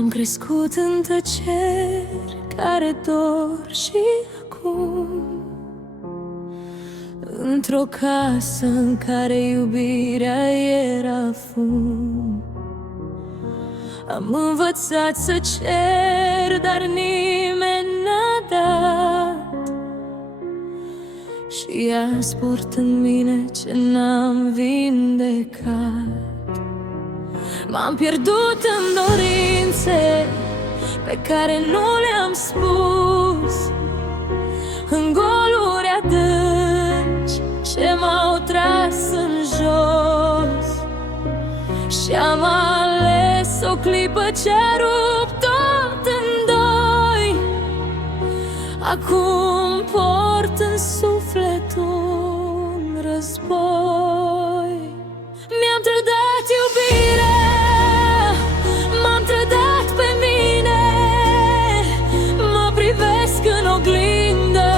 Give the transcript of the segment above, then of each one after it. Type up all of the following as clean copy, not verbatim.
Am crescut în tăceri care dor și acum, într-o casă în care iubirea era fum. Am învățat să cer, dar nimeni n-a dat, și azi port în mine ce n-am vindecat. M-am pierdut în dorințe pe care nu le-am spus, în goluri adânci ce m-au tras în jos, și am ales o clipă ce-a rupt tot în doi. Acum port în suflet un război. Mi-am trădat iubirea, m-am trădat pe mine, mă privesc în oglindă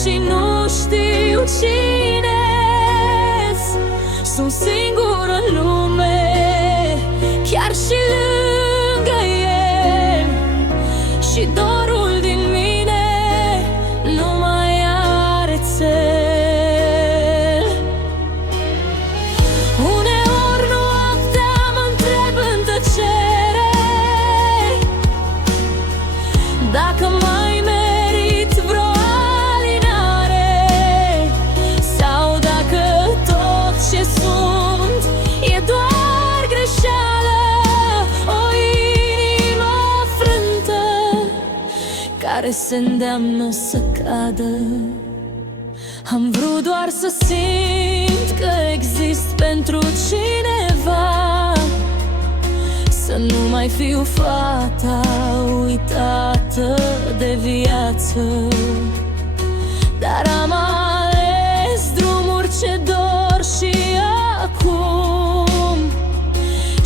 și nu știu cine-s. Sunt singur în lume, chiar și lângă el, și dorul din mine nu mai are țel. Uneori noaptea mă întreb în tăcere dacă mai merit vreo alinare, sau dacă tot ce sunt e doar greșeală, o inimă frântă care se îndeamnă să cadă. Am vrut doar să simt că exist pentru cineva, să nu mai fiu fata uitată de viață. Dar am ales drumuri ce dor și acum,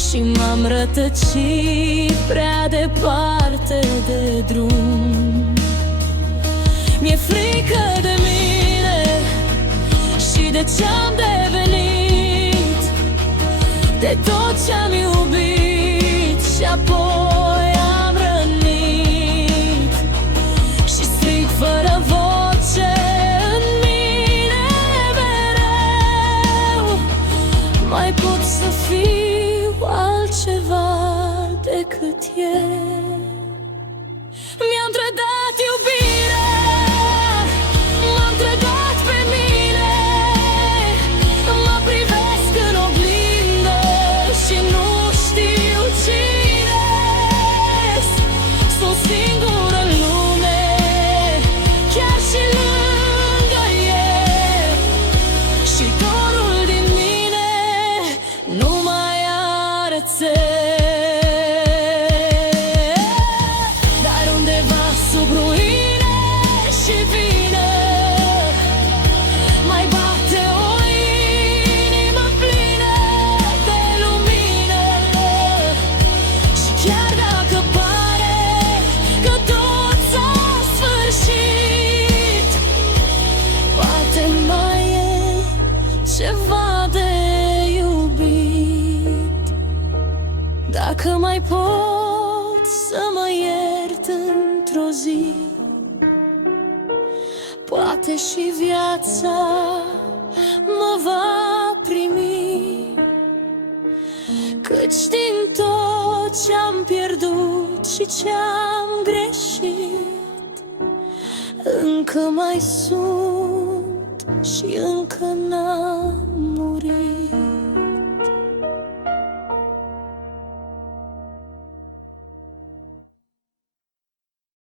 și m-am rătăcit prea departe de drum. Mi-e frică de mine și de ce-am devenit, de tot ce-am iubit și apoi am rănit, și strig fără voce în mine mereu: mai pot să fiu altceva decât el. Mi-am trădat iubirea, m-am trădat pe mine, mă privesc în oglindă și nu știu cine-s. Sunt singur în lume, chiar și lângă el, și dorul din mine nu mai are țel. Dar undeva sub ruine și vină mai bate o inimă plină de lumină, și chiar dacă pare că tot s-a sfârșit, poate mai e ceva de iubit. Dacă mai pot să mă iert într-o zi, poate și viața mă va primi, căci din tot ce-am pierdut și ce-am greșit, încă mai sunt și încă n-am